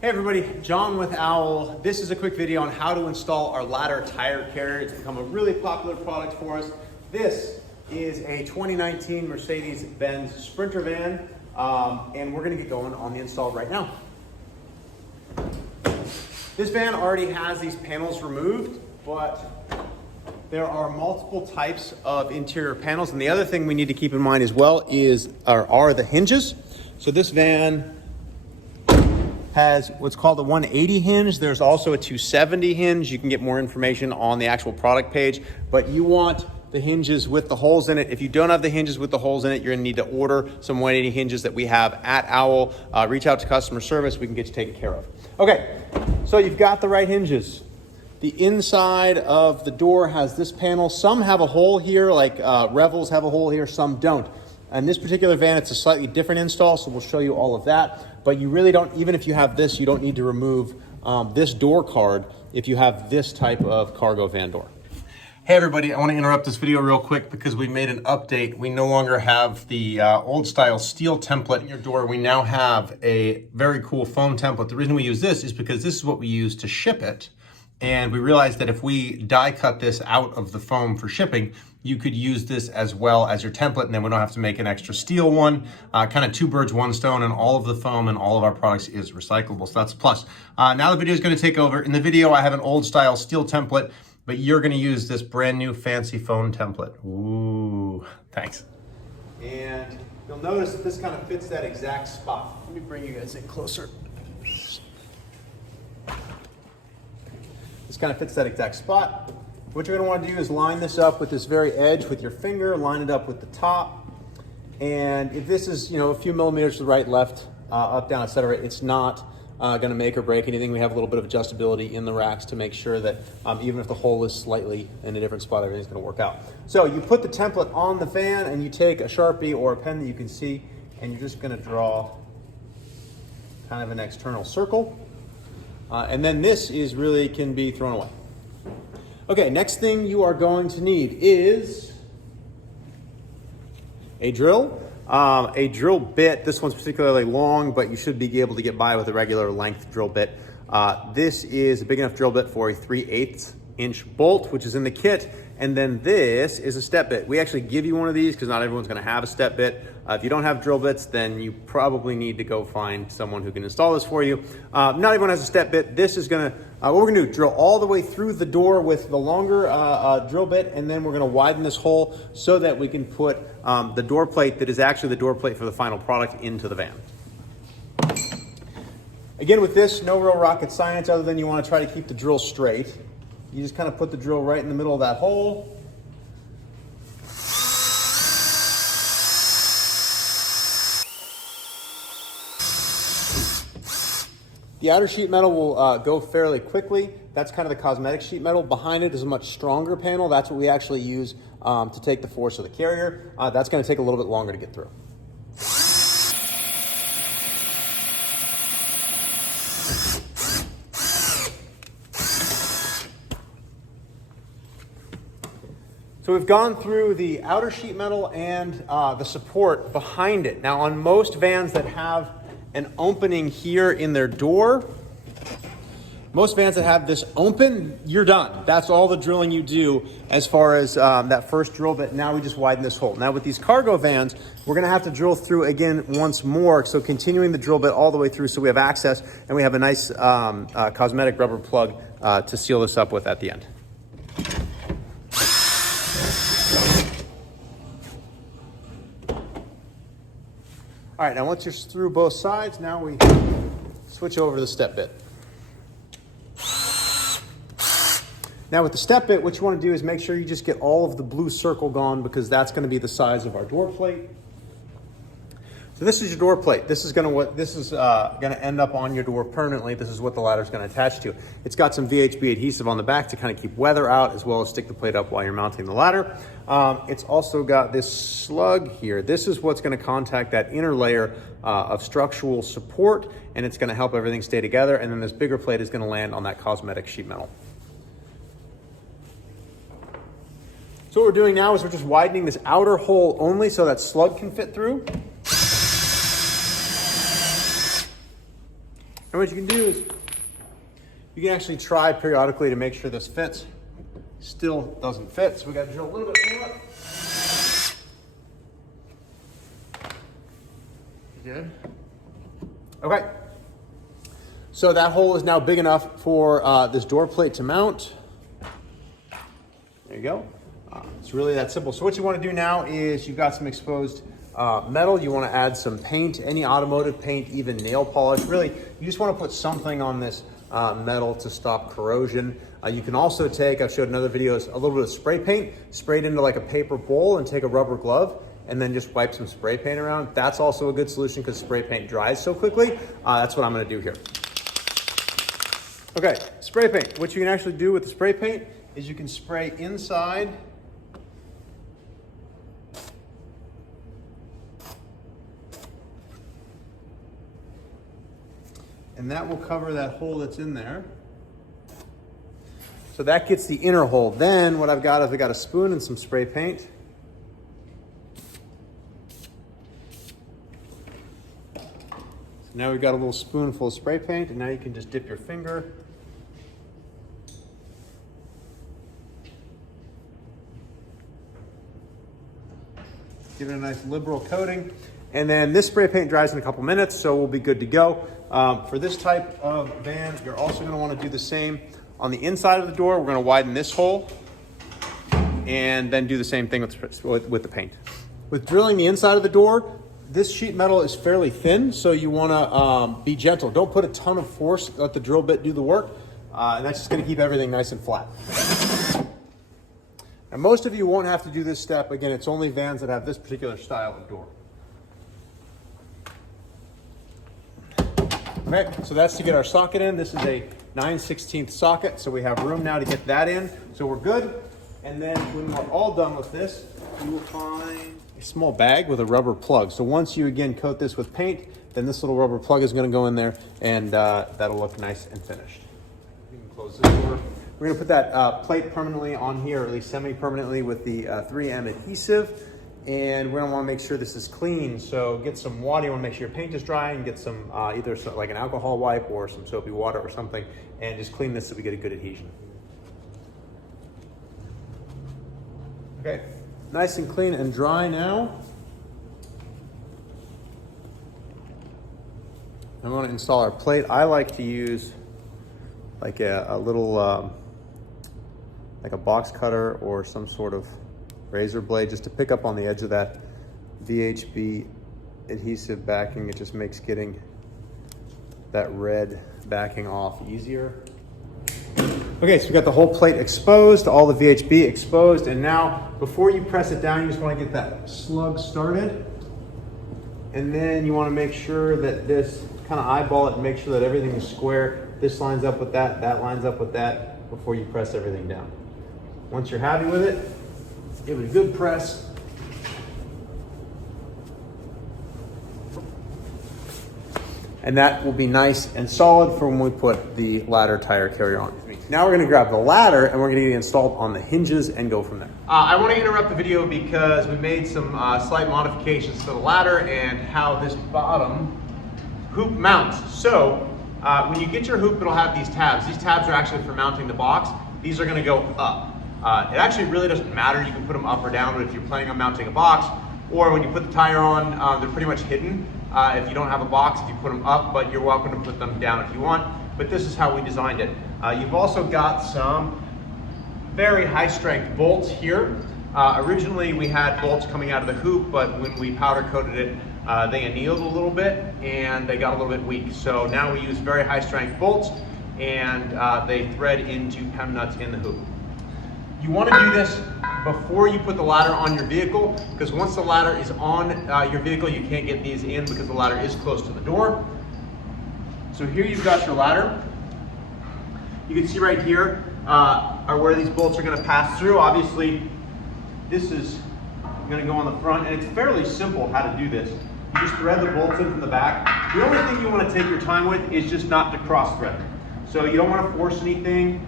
Hey everybody, John with Owl. This is a quick video on how to install our ladder tire carrier. It's become a really popular product for us. This is a 2019 Mercedes Benz Sprinter van, and we're gonna get going on the install right now. This van already has these panels removed, but there are multiple types of interior panels. And the other thing we need to keep in mind as well are the hinges. So this van has what's called a 180 hinge. There's also a 270 hinge. You can get more information on the actual product page, but you want the hinges with the holes in it. If you don't have the hinges with the holes in it, you're gonna need to order some 180 hinges that we have at Owl. Reach out to customer service, we can get you taken care of. Okay, so you've got the right hinges. The inside of the door has this panel. Some have a hole here, like Revels have a hole here, some don't. In this particular van, it's a slightly different install, so we'll show you all of that. But you really don't, even if you have this, you don't need to remove this door card if you have this type of cargo van door. Hey everybody, I want to interrupt this video real quick because we made an update. We no longer have the old style steel template in your door. We now have a very cool foam template. The reason we use this is because this is what we use to ship it. And we realized that if we die cut this out of the foam for shipping, you could use this as well as your template, and then we don't have to make an extra steel one. Kind of two birds, one stone, and all of the foam and all of our products is recyclable, so that's a plus. Now the video is gonna take over. In the video, I have an old style steel template, but you're gonna use this brand new fancy foam template. Ooh, thanks. And you'll notice that this kind of fits that exact spot. Let me bring you guys in closer. This kind of fits that exact spot. What you're gonna want to do is line this up with this very edge with your finger, line it up with the top. And if this is, a few millimeters to the right, left, up, down, etc., it's not gonna make or break anything. We have a little bit of adjustability in the racks to make sure that even if the hole is slightly in a different spot, everything's gonna work out. So you put the template on the fan and you take a Sharpie or a pen that you can see, and you're just gonna draw kind of an external circle. And then this can be thrown away. Okay, next thing you are going to need is a drill bit. This one's particularly long, but you should be able to get by with a regular length drill bit. This is a big enough drill bit for a 3/8 inch bolt, which is in the kit. And then this is a step bit. We actually give you one of these because not everyone's gonna have a step bit. If you don't have drill bits, then you probably need to go find someone who can install this for you. Not everyone has a step bit. This is gonna, what we're gonna do, drill all the way through the door with the longer drill bit, and then we're gonna widen this hole so that we can put the door plate that is actually the door plate for the final product into the van. Again, with this, no real rocket science other than you wanna try to keep the drill straight. You just kind of put the drill right in the middle of that hole. The outer sheet metal will go fairly quickly. That's kind of the cosmetic sheet metal. Behind it is a much stronger panel. That's what we actually use to take the force of the carrier. That's going to take a little bit longer to get through. So we've gone through the outer sheet metal and the support behind it. Now on most vans that have an opening here in their door, most vans that have this open, you're done. That's all the drilling you do as far as that first drill bit. Now we just widen this hole. Now with these cargo vans, we're gonna have to drill through again once more. So continuing the drill bit all the way through so we have access and we have a nice cosmetic rubber plug to seal this up with at the end. All right, now once you're through both sides, now we switch over to the step bit. Now with the step bit, what you want to do is make sure you just get all of the blue circle gone because that's going to be the size of our door plate. So this is your door plate. This is going to end up on your door permanently. This is what the ladder is going to attach to. It's got some VHB adhesive on the back to kind of keep weather out as well as stick the plate up while you're mounting the ladder. It's also got this slug here. This is what's going to contact that inner layer of structural support, and it's going to help everything stay together. And then this bigger plate is going to land on that cosmetic sheet metal. So what we're doing now is we're just widening this outer hole only so that slug can fit through. And what you can do is you can actually try periodically to make sure this fits. Still doesn't fit, so we got to drill a little bit more. Good. Okay. So that hole is now big enough for this door plate to mount. There you go. It's really that simple. So what you want to do now is you've got some exposed metal. You want to add some paint, any automotive paint, even nail polish. Really, you just want to put something on this metal to stop corrosion. You can also take, I've showed in other videos, a little bit of spray paint, spray it into like a paper bowl and take a rubber glove and then just wipe some spray paint around. That's also a good solution because spray paint dries so quickly. That's what I'm going to do here. Okay, spray paint. What you can actually do with the spray paint is you can spray inside and that will cover that hole that's in there. So that gets the inner hole. Then what I've got is I've got a spoon and some spray paint. So now we've got a little spoonful of spray paint, and now you can just dip your finger. Give it a nice liberal coating. And then this spray paint dries in a couple minutes, so we'll be good to go. For this type of van, you're also going to want to do the same on the inside of the door. We're going to widen this hole and then do the same thing with the paint. With drilling the inside of the door, this sheet metal is fairly thin, so you want to be gentle. Don't put a ton of force, let the drill bit do the work, and that's just going to keep everything nice and flat. And most of you won't have to do this step. Again, it's only vans that have this particular style of door. Okay, so that's to get our socket in. This is a 9/16 socket, so we have room now to get that in. So we're good. And then when we're all done with this, you will find a small bag with a rubber plug. So once you again coat this with paint, then this little rubber plug is going to go in there, and that'll look nice and finished. You can close this door. We're going to put that plate permanently on here, or at least semi-permanently, with the 3M adhesive. And we're gonna wanna make sure this is clean. So get some water, you wanna make sure your paint is dry, and get some, either like an alcohol wipe or some soapy water or something, and just clean this so we get a good adhesion. Okay, nice and clean and dry now. I'm gonna install our plate. I like to use like a little, like a box cutter or some sort of razor blade just to pick up on the edge of that VHB adhesive backing. It just makes getting that red backing off easier. Okay, so we've got the whole plate exposed, all the VHB exposed, and now before you press it down, you just want to get that slug started. And then you want to make sure that this, kind of eyeball it and make sure that everything is square. This lines up with that, that lines up with that before you press everything down. Once you're happy with it, give it a good press. And that will be nice and solid for when we put the ladder tire carrier on. Now we're gonna grab the ladder and we're gonna get it installed on the hinges and go from there. I wanna interrupt the video because we made some slight modifications to the ladder and how this bottom hoop mounts. So when you get your hoop, it'll have these tabs. These tabs are actually for mounting the box. These are gonna go up. It actually really doesn't matter. You can put them up or down, but if you're planning on mounting a box, or when you put the tire on, they're pretty much hidden. If you don't have a box, if you put them up, but you're welcome to put them down if you want. But this is how we designed it. You've also got some very high strength bolts here. Originally we had bolts coming out of the hoop, but when we powder coated it, they annealed a little bit and they got a little bit weak. So now we use very high strength bolts, and they thread into PEM nuts in the hoop. You want to do this before you put the ladder on your vehicle, because once the ladder is on your vehicle, you can't get these in because the ladder is close to the door. So here you've got your ladder. You can see right here are where these bolts are going to pass through. Obviously, this is going to go on the front, and it's fairly simple how to do this. You just thread the bolts in from the back. The only thing you want to take your time with is just not to cross thread. So you don't want to force anything.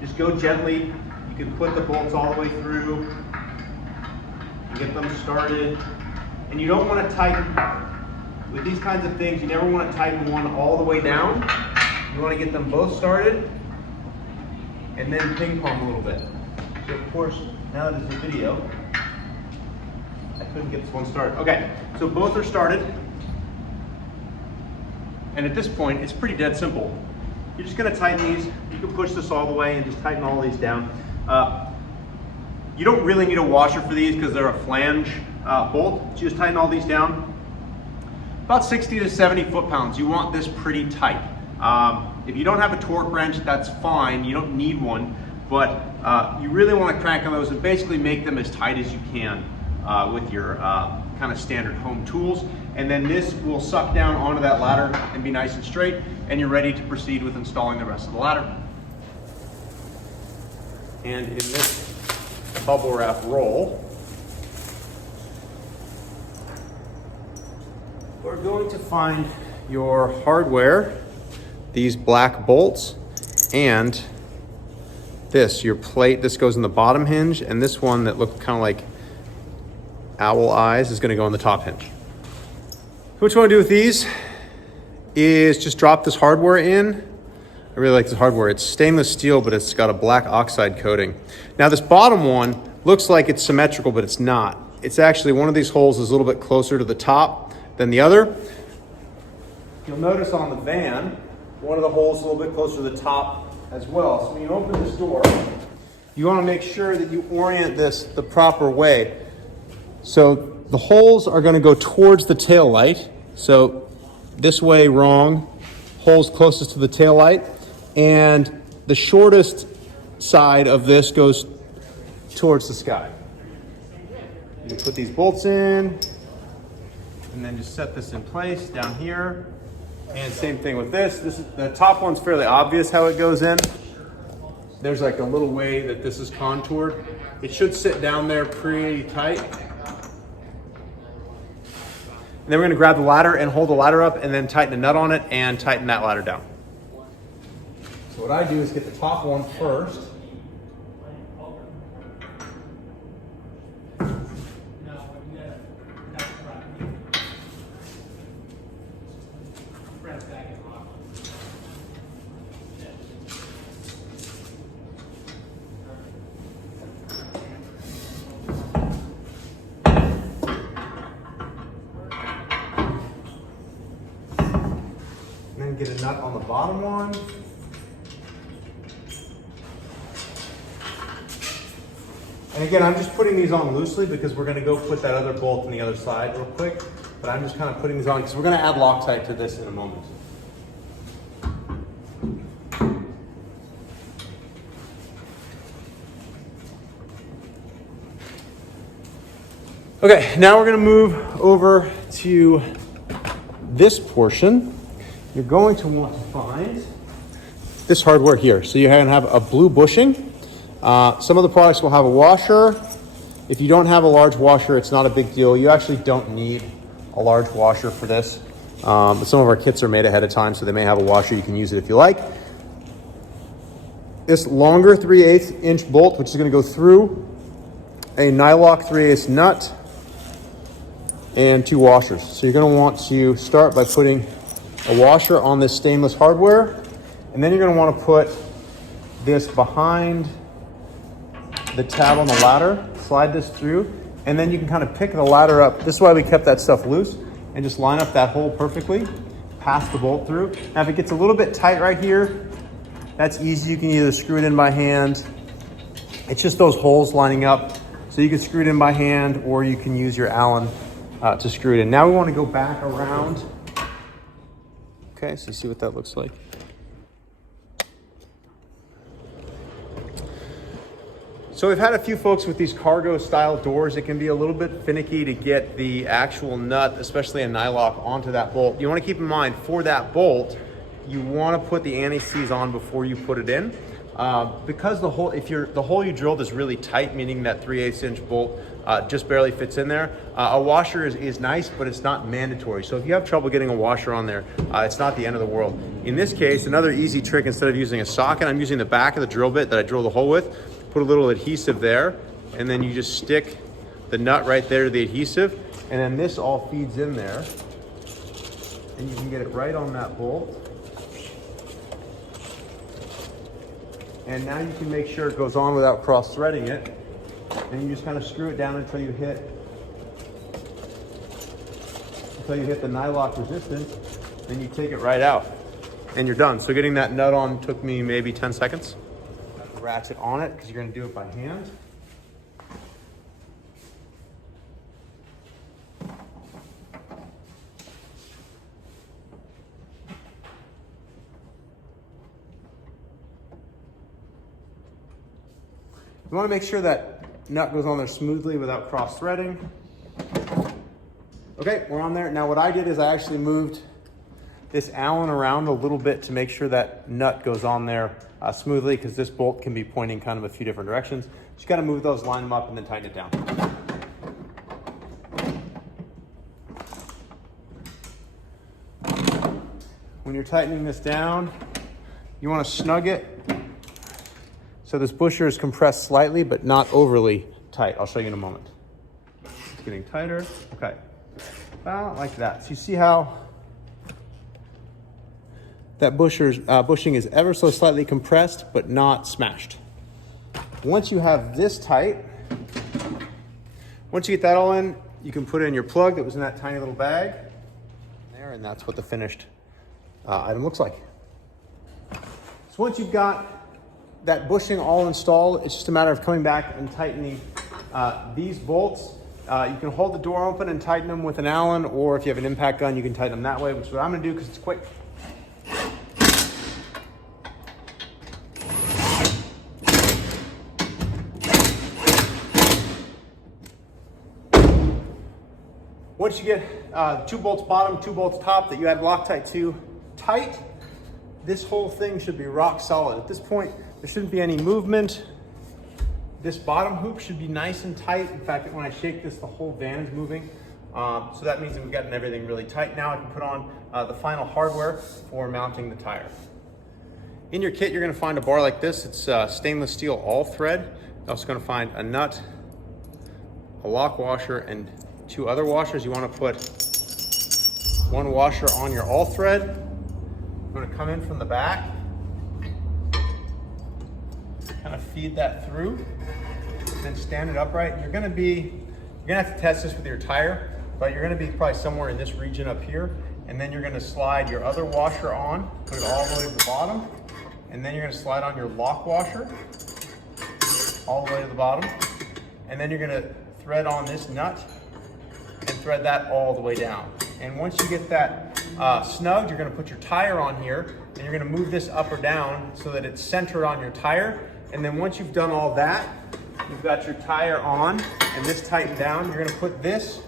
Just go gently. You can put the bolts all the way through and get them started. And you don't want to tighten with these kinds of things, you never want to tighten one all the way down. You want to get them both started and then ping pong a little bit. So of course, now that it's a video, I couldn't get this one started. Okay, so both are started. And at this point, it's pretty dead simple. You're just gonna tighten these. You can push this all the way and just tighten all these down. You don't really need a washer for these because they're a flange bolt. So you just tighten all these down. About 60 to 70 foot-pounds. You want this pretty tight. If you don't have a torque wrench, that's fine. You don't need one, but you really want to crank on those and basically make them as tight as you can with your kind of standard home tools. And then this will suck down onto that ladder and be nice and straight, and you're ready to proceed with installing the rest of the ladder. And in this bubble wrap roll, we're going to find your hardware, these black bolts, and this, your plate. This goes in the bottom hinge, and this one that looked kind of like owl eyes is going to go on the top hinge. What you want to do with these is just drop this hardware in. I really like this hardware. It's stainless steel, but it's got a black oxide coating. Now this bottom one looks like it's symmetrical, but it's not. It's actually, one of these holes is a little bit closer to the top than the other. You'll notice on the van, one of the holes is a little bit closer to the top as well. So when you open this door, you want to make sure that you orient this the proper way. So the holes are going to go towards the tail light. So this way wrong, holes closest to the tail light, and the shortest side of this goes towards the sky. You put these bolts in, and then just set this in place down here. And same thing with this. The top one's fairly obvious how it goes in. There's like a little way that this is contoured. It should sit down there pretty tight. And then we're gonna grab the ladder and hold the ladder up and then tighten a nut on it and tighten that ladder down. So what I do is get the top one first. Get a nut on the bottom one. And again, I'm just putting these on loosely because we're going to go put that other bolt on the other side real quick. But I'm just kind of putting these on because we're going to add Loctite to this in a moment. Okay, now we're going to move over to this portion. You're going to want to find this hardware here. So you're going to have a blue bushing. Some of the products will have a washer. If you don't have a large washer, it's not a big deal. You actually don't need a large washer for this. But some of our kits are made ahead of time, so they may have a washer. You can use it if you like. This longer 3/8 inch bolt, which is going to go through a nylock 3/8 nut and 2 washers. So you're going to want to start by putting a washer on this stainless hardware, and then you're going to want to put this behind the tab on the ladder, slide this through, and then you can kind of pick the ladder up. This is why we kept that stuff loose, and just line up that hole perfectly, pass the bolt through. Now if it gets a little bit tight right here, that's easy. You can either screw it in by hand. It's just those holes lining up, so you can screw it in by hand, or you can use your Allen to screw it in. Now we want to go back around. Okay, so see what that looks like. So we've had a few folks with these cargo style doors. It can be a little bit finicky to get the actual nut, especially a nylock, onto that bolt. You want to keep in mind, for that bolt, you want to put the anti-seize on before you put it in. Because the hole, the hole you drilled is really tight, meaning that 3/8 inch bolt just barely fits in there. A washer is nice, but it's not mandatory. So if you have trouble getting a washer on there, it's not the end of the world. In this case, another easy trick, instead of using a socket, I'm using the back of the drill bit that I drill the hole with. Put a little adhesive there, and then you just stick the nut right there to the adhesive, and then this all feeds in there. and you can get it right on that bolt. And now you can make sure it goes on without cross-threading it. And you just kind of screw it down until you hit the nylock resistance, then you take it right out and you're done. So getting that nut on took me maybe 10 seconds. Ratchet on it because you're going to do it by hand. You want to make sure that nut goes on there smoothly without cross-threading. Okay, we're on there. Now what I did is I actually moved this Allen around a little bit to make sure that nut goes on there smoothly, because this bolt can be pointing kind of a few different directions. Just got to move those, line them up, and then tighten it down. When you're tightening this down, you want to snug it so this busher is compressed slightly, but not overly tight. I'll show you in a moment. It's getting tighter. Okay, about like that. So you see how that bushing is ever so slightly compressed, but not smashed. Once you have this tight, once you get that all in, you can put in your plug that was in that tiny little bag there, and that's what the finished item looks like. So once you've got that bushing all installed, it's just a matter of coming back and tightening these bolts. You can hold the door open and tighten them with an Allen, or if you have an impact gun, you can tighten them that way, which is what I'm gonna do because it's quick. Once you get 2 bolts bottom, 2 bolts top that you add Loctite to tight, this whole thing should be rock solid. At this point, there shouldn't be any movement. This bottom hoop should be nice and tight. In fact, when I shake this, the whole van is moving. So that means that we've gotten everything really tight. Now I can put on the final hardware for mounting the tire. In your kit, you're gonna find a bar like this. It's stainless steel all thread. You're also gonna find a nut, a lock washer, and 2 other washers. You wanna put 1 washer on your all thread. You're gonna come in from the back, kind of feed that through, then stand it upright. You're gonna have to test this with your tire, but you're gonna be probably somewhere in this region up here, and then you're gonna slide your other washer on, put it all the way to the bottom, and then you're gonna slide on your lock washer all the way to the bottom, and then you're gonna thread on this nut and thread that all the way down. And once you get that snugged, you're gonna put your tire on here, and you're gonna move this up or down so that it's centered on your tire. And then once you've done all that, you've got your tire on and this tightened down, you're gonna put this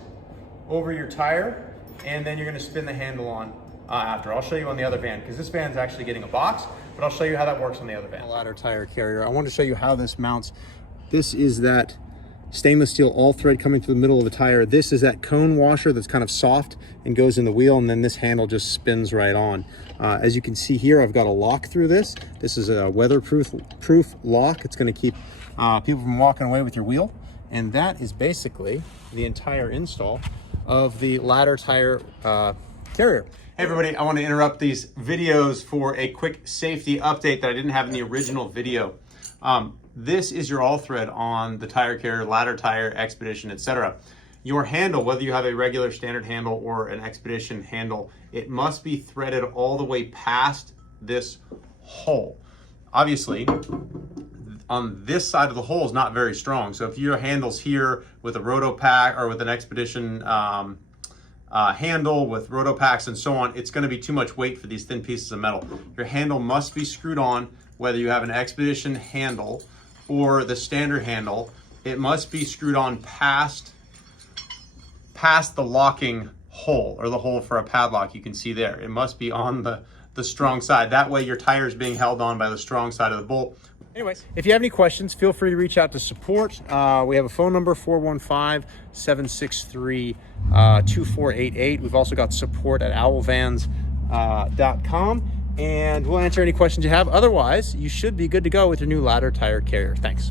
over your tire, and then you're gonna spin the handle on after. I'll show you on the other van, because this van's actually getting a box, but I'll show you how that works on the other van. Ladder tire carrier. I want to show you how this mounts. This is that stainless steel all thread coming through the middle of the tire. This is that cone washer that's kind of soft and goes in the wheel, and then this handle just spins right on. As you can see here, I've got a lock through this. This is a weatherproof lock. It's going to keep people from walking away with your wheel. And that is basically the entire install of the ladder tire carrier. Hey everybody, I want to interrupt these videos for a quick safety update that I didn't have in the original video. This is your all thread on the tire carrier, ladder tire, Expedition, etc. Your handle, whether you have a regular standard handle or an Expedition handle, it must be threaded all the way past this hole. Obviously, on this side of the hole is not very strong. So if your handle's here with a Rotopack or with an Expedition handle with Rotopacks and so on, it's going to be too much weight for these thin pieces of metal. Your handle must be screwed on, whether you have an Expedition handle or the standard handle. It must be screwed on past the locking hole, or the hole for a padlock you can see there. It must be on the strong side. That way your tire is being held on by the strong side of the bolt. Anyways, if you have any questions, feel free to reach out to support. We have a phone number, 415-763-2488. We've also got support at owlvans.com, and we'll answer any questions you have. Otherwise, you should be good to go with your new ladder tire carrier. Thanks.